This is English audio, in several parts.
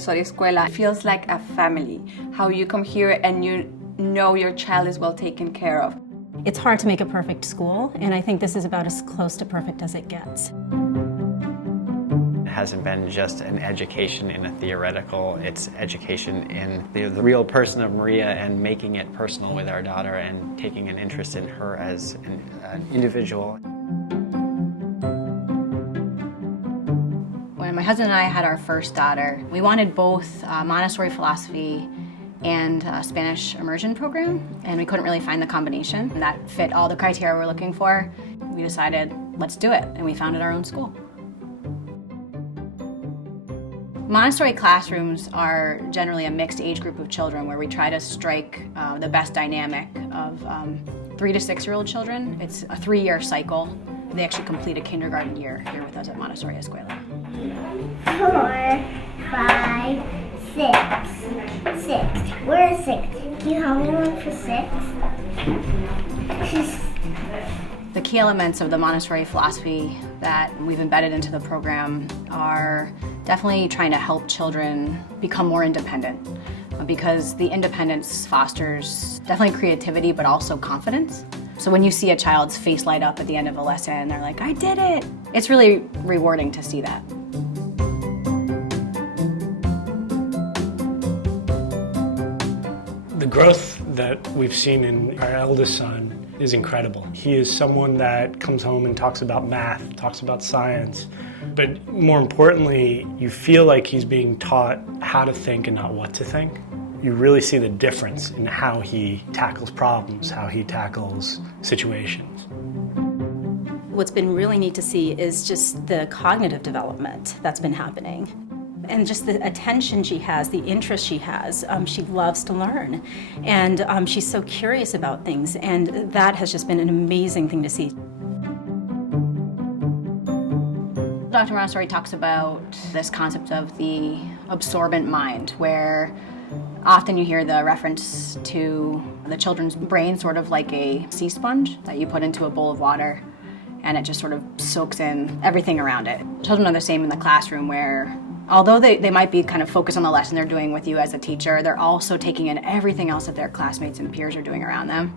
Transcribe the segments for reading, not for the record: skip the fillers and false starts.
Montessori Escuela feels like a family. How you come here and you know your child is well taken care of. It's hard to make a perfect school, and I think this is about as close to perfect as it gets. It hasn't been just an education in a theoretical, it's education in the real person of Maria and making it personal with our daughter and taking an interest in her as an individual. When my husband and I had our first daughter, we wanted both Montessori philosophy and a Spanish immersion program, and we couldn't really find the combination that fit all the criteria we were looking for. We decided, let's do it, and we founded our own school. Montessori classrooms are generally a mixed age group of children where we try to strike the best dynamic of 3 to 6-year-old children. It's a 3-year cycle. They actually complete a kindergarten year here with us at Montessori Escuela. 4, 5, 6. 6. Where is 6? Can you help me look for 6? The key elements of the Montessori philosophy that we've embedded into the program are definitely trying to help children become more independent, because the independence fosters definitely creativity but also confidence. So when you see a child's face light up at the end of a lesson, they're like, I did it! It's really rewarding to see that. The growth that we've seen in our eldest son is incredible. He is someone that comes home and talks about math, talks about science, but more importantly, you feel like he's being taught how to think and not what to think. You really see the difference in how he tackles problems, how he tackles situations. What's been really neat to see is just the cognitive development that's been happening. And just the attention she has, the interest she has. She loves to learn. And she's so curious about things. And that has just been an amazing thing to see. Dr. Montessori talks about this concept of the absorbent mind, where often you hear the reference to the children's brain sort of like a sea sponge that you put into a bowl of water and it just sort of soaks in everything around it. Children are the same in the classroom, where although they might be kind of focused on the lesson they're doing with you as a teacher, they're also taking in everything else that their classmates and peers are doing around them.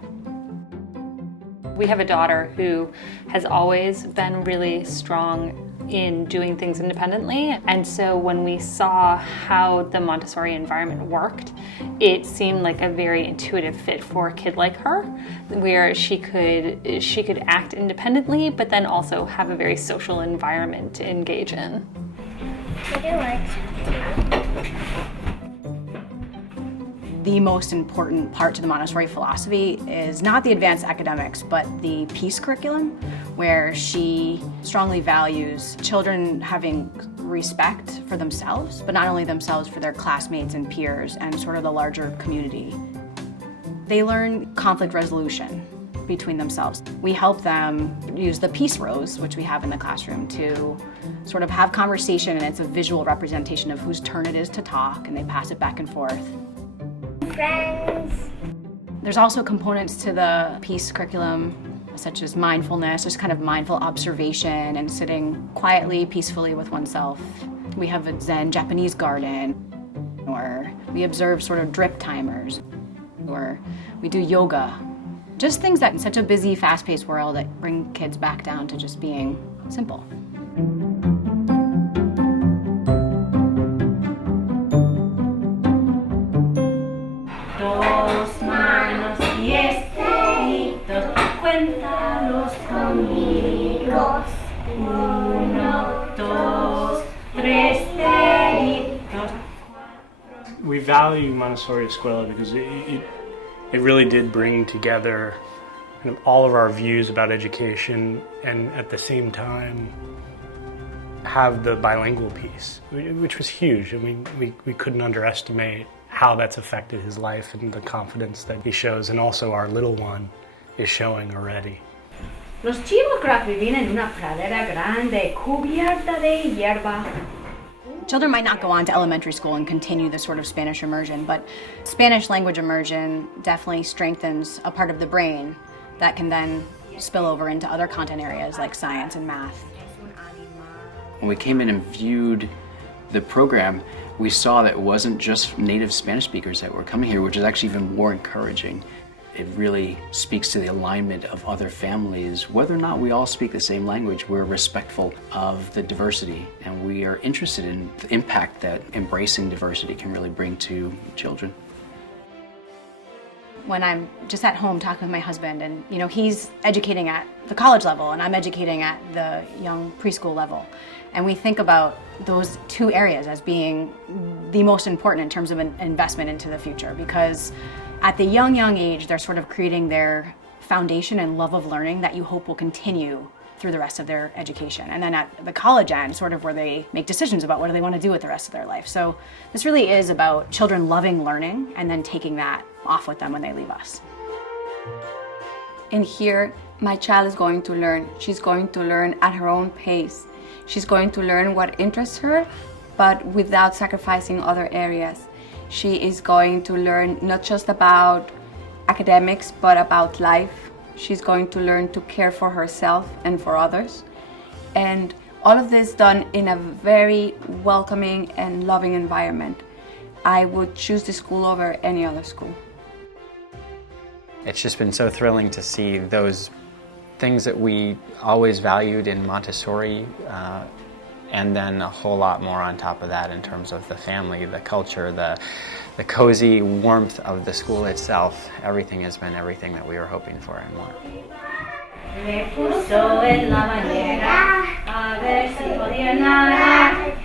We have a daughter who has always been really strong in doing things independently, and so when we saw how the Montessori environment worked, it seemed like a very intuitive fit for a kid like her, where she could act independently but then also have a very social environment to engage in. The most important part to the Montessori philosophy is not the advanced academics, but the peace curriculum, where she strongly values children having respect for themselves, but not only themselves, for their classmates and peers and sort of the larger community. They learn conflict resolution between themselves. We help them use the peace rose, which we have in the classroom, to sort of have conversation, and it's a visual representation of whose turn it is to talk, and they pass it back and forth. Friends. There's also components to the peace curriculum, such as mindfulness, just kind of mindful observation and sitting quietly, peacefully with oneself. We have a Zen Japanese garden, or we observe sort of drip timers, or we do yoga. Just things that in such a busy, fast-paced world that bring kids back down to just being simple. Dos manos y deditos, cuéntalos conmigo. 1, 2, 3 deditos. We value Montessori Escuela because it really did bring together kind of all of our views about education, and at the same time have the bilingual piece, which was huge. I mean, we couldn't underestimate how that's affected his life and the confidence that he shows, and also our little one is showing already. Los chivos creo que viven en una pradera grande, cubierta de hierba. Children might not go on to elementary school and continue the sort of Spanish immersion, but Spanish language immersion definitely strengthens a part of the brain that can then spill over into other content areas like science and math. When we came in and viewed the program, we saw that it wasn't just native Spanish speakers that were coming here, which is actually even more encouraging. It really speaks to the alignment of other families. Whether or not we all speak the same language, we're respectful of the diversity, and we are interested in the impact that embracing diversity can really bring to children. When I'm just at home talking with my husband, and he's educating at the college level and I'm educating at the young preschool level, and we think about those two areas as being the most important in terms of an investment into the future, because at the young age, they're sort of creating their foundation and love of learning that you hope will continue through the rest of their education. And then at the college end, sort of where they make decisions about what do they want to do with the rest of their life. So this really is about children loving learning and then taking that off with them when they leave us. In here, my child is going to learn. She's going to learn at her own pace. She's going to learn what interests her, but without sacrificing other areas. She is going to learn not just about academics, but about life. She's going to learn to care for herself and for others. And all of this done in a very welcoming and loving environment. I would choose this school over any other school. It's just been so thrilling to see those things that we always valued in Montessori, and then a whole lot more on top of that in terms of the family, the culture, the cozy warmth of the school itself. Everything has been everything that we were hoping for and more. Me puso en la bañera a ver si podía nadar.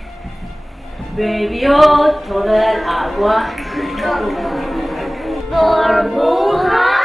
Bebió toda el agua. Burbuja.